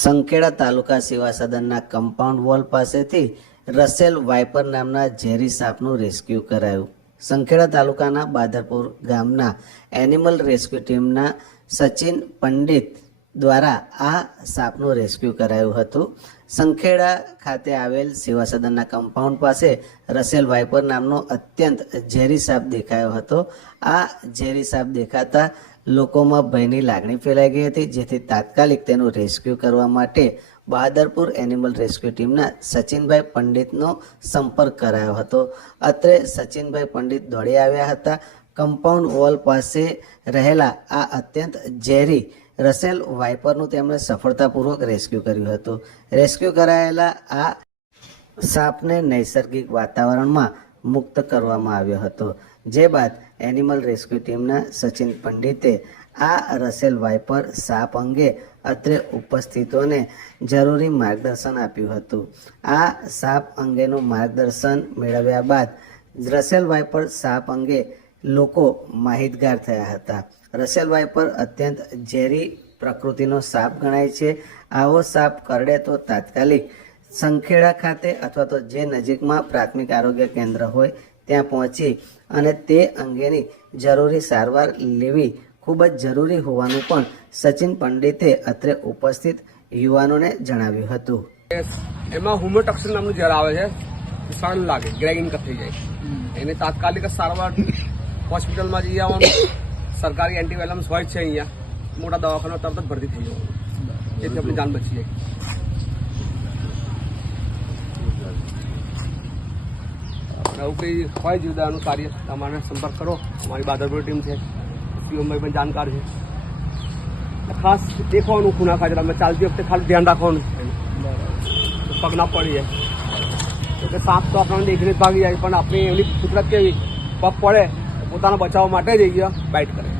સંખેડા તાલુકા સેવા સદનના compound wall પાસેથી Russell wiper નામના ઝેરી સાપનું રેસ્ક્યુ કરાયું. સંખેડા તાલુકાના બાદરપુર ગામના એનિમલ રેસ્ક્યુ ટીમના સચિન પંડિત દ્વારા આ સાપનું રેસ્ક્યુ કરાયું હતું. સંખેડા ખાતે આવેલ સેવા સદનના કમ્પાઉન્ડ પાસે રસેલ વાઇપર નામનો અત્યંત ઝેરી સાપ દેખાયો હતો. આ ઝેરી સાપ દેખાતા લોકોમાં ભયની લાગણી ફેલાઈ ગઈ હતી, જેથી તાત્કાલિક તેનું રેસ્ક્યુ કરવા માટે બહાદરપુર એનિમલ રેસ્ક્યુ ટીમના સચિનભાઈ પંડિતનો સંપર્ક કરાયો હતો. અત્રે સચિનભાઈ પંડિત દોડી આવ્યા હતા. કમ્પાઉન્ડ વોલ પાસે રહેલા આ અત્યંત ઝેરી રસેલ વાઇપરનું તેમણે સફળતાપૂર્વક રેસ્ક્યુ કર્યું હતું. રેસ્ક્યુ કરાયેલા આ સાપને નૈસર્ગિક વાતાવરણમાં મુક્ત કરવામાં આવ્યો હતો. જે બાદ એનિમલ રેસ્ક્યુ ટીમના સચિન પંડિતે આ રસેલ વાઇપર સાપ અંગે અત્રે ઉપસ્થિતોને જરૂરી માર્ગદર્શન આપ્યું હતું. આ સાપ અંગેનું માર્ગદર્શન મેળવ્યા બાદ રસેલ વાઇપર સાપ અંગે લોકો માહિતગાર થયા હતા. રસેલ વાઇપર અત્યંત ઝેરી પ્રકૃતિનો સાપ ગણાય છે. આવો સાપ કરડે તો તાત્કાલિક સંખેડા ખાતે અથવા તો જે નજીકમાં પ્રાથમિક આરોગ્ય કેન્દ્ર હોય ત્યાં પહોંચી અને તે અંગેની જરૂરી સારવાર લેવી ખૂબ જ જરૂરી હોવાનું પણ સચિન પંડિતે અત્રે ઉપસ્થિત યુવાનોને જણાવ્યું હતું. એમાં હુમોટોક્સિન નામનું ઝેર આવે છે, સડન લાગે, ગ્રેગિન થઈ જાય. એને તાત્કાલિક સારવાર હોસ્પિટલમાં જઈ આવવાનું. સરકારી એન્ટીવેલમ્સ હોય છે અહીંયા, મોટા દવાખાના તરત જ ભરતી થઈ જવાનું, જેથી આપણી જાન બચી જાય. આવું કંઈ હોય જીવદાનું કાર્ય તમારે સંપર્ક કરો. અમારી બાદરપુર ટીમ છે, પીઓમભાઈ પણ જાણકાર છે. ખાસ દેખવાનું ખૂણા ખાતે અમે ચાલતી વખતે ખાલી ધ્યાન રાખવાનું, પગ ના પડી જાય. એટલે સાપ તો આપણને દેખીને ભાગી જાય, પણ આપણી એની ફિતરત કેવી, પગ પડે પોતાના બચાવ માટે જ બાઇટ કરે.